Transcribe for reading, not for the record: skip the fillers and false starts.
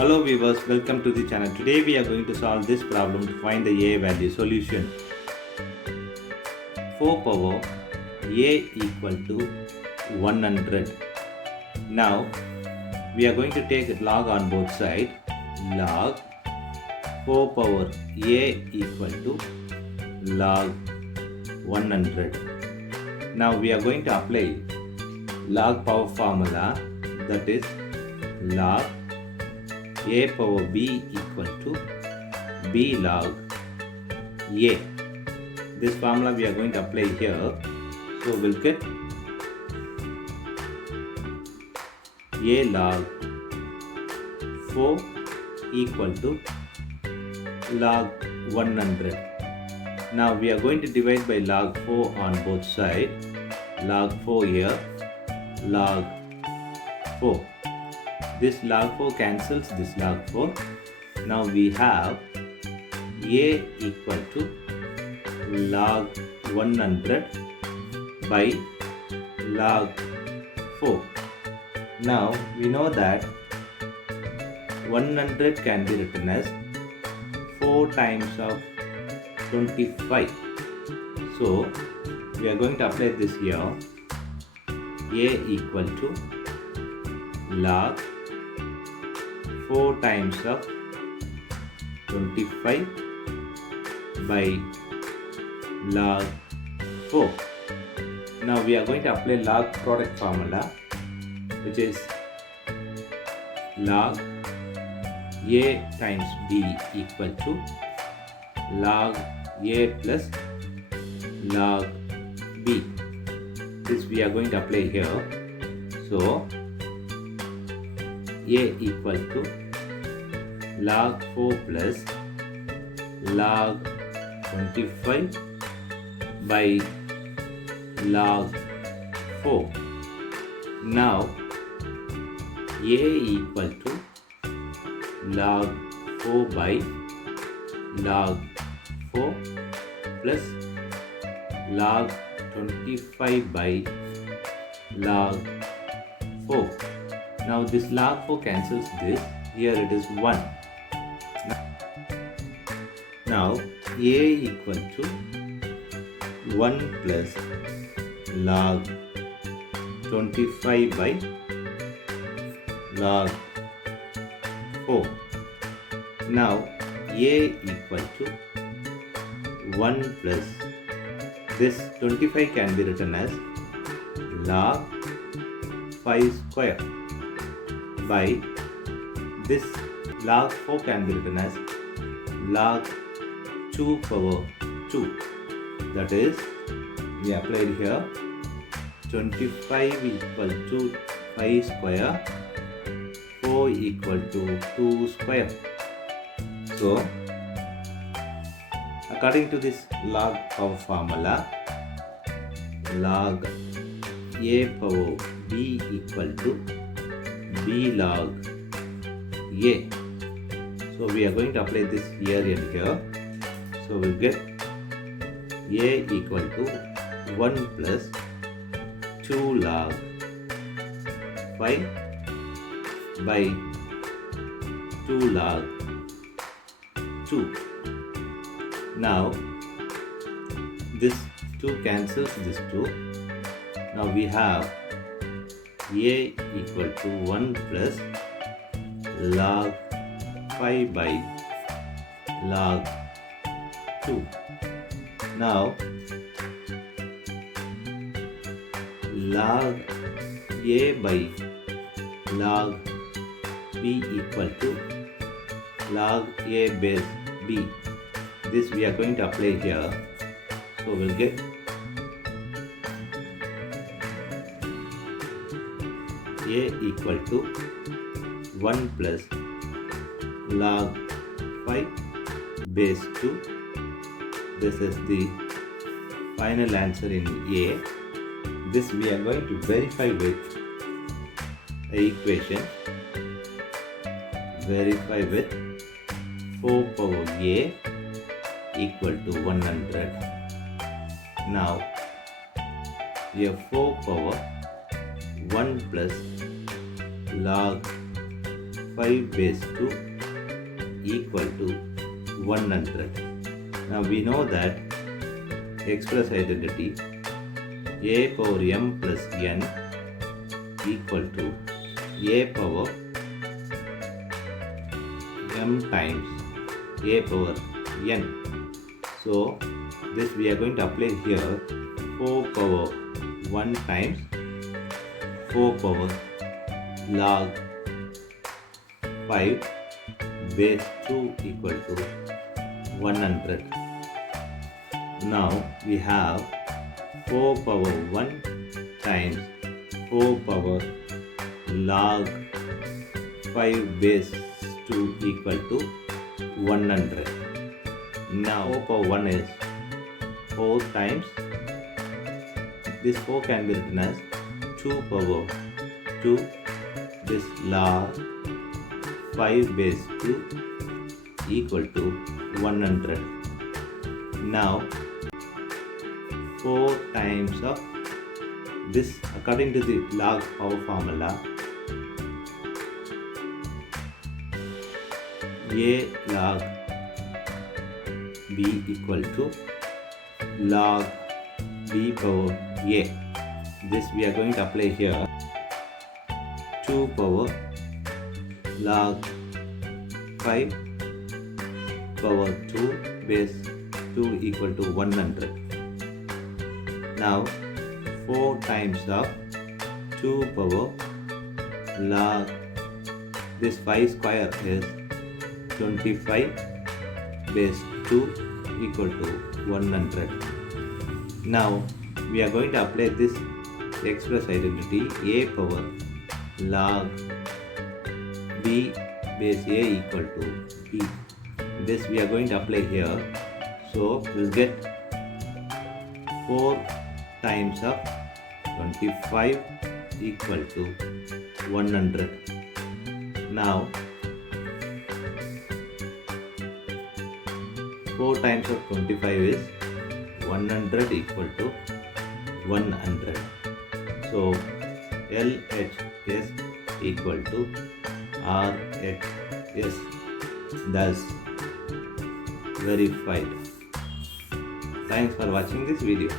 Hello viewers, welcome to the channel. Today we are going to solve this problem to find the a value. Solution: 4 power a equal to 100. Now we are going to take log on both sides. Log 4 power a equal to log 100. Now we are going to apply log power formula, that is log a power b equal to b log a. This formula we are going to apply here. So we'll get a log 4 equal to log 100. Now we are going to divide by log 4 on both sides. Log 4 here, log 4. This log 4 cancels this log 4. Now we have a equal to log 100 by log 4. Now we know that 100 can be written as 4 times of 25. So we are going to apply this here. A equal to log 4 times of 25 by log 4. Now we are going to apply log product formula, which is log a times b equal to log a plus log b. This we are going to apply here. So a equal to log 4 plus log 25 by log 4. Now a equal to log 4 by log 4 plus log 25 by log 4. Now this log 4 cancels this. Here it is 1. Now a equal to 1 plus log 25 by log 4. Now a equal to 1 plus this 25 can be written as log 5 square by this log 4 can be written as log 2 power 2. That is, we applied here 25 equal to 5 square, 4 equal to 2 square. So according to this log power formula, log a power b equal to b log a. So we are going to apply this here and here. So we'll get a equal to 1 plus 2 log 5 by 2 log 2. Now this 2 cancels this 2. Now we have a equal to 1 plus log 5 by log 2. Now log a by log b equal to log a base b. This we are going to apply here. So we'll get a equal to 1 plus log 5 base 2. This is the final answer in a. This we are going to verify with the equation. Verify with 4 power a equal to 100. Now we have 4 power 1 plus log 5 base 2 equal to 100. Now we know that express identity a power m plus n equal to a power m times a power n. So this we are going to apply here 4 power 1 times 4 power log 5 base 2 equal to 100. Now we have 4 power 1 times 4 power log 5 base 2 equal to 100. Now 4 power 1 is 4 times, this 4 can be written as 2 power 2, this log 5 base 2 equal to 100. Now 4 times of this, according to the log power formula, a log b equal to log b power a. This we are going to apply here 2 power log 5 power 2 base 2 equal to 100. Now 4 times of 2 power log, this 5 square is 25 base 2 equal to 100. Now we are going to apply this express identity a power log b base a equal to b. This we are going to apply here. So we'll get 4 times of 25 equal to 100. Now 4 times of 25 is 100 equal to 100. So LHS equal to RHS, thus verified. Thanks for watching this video.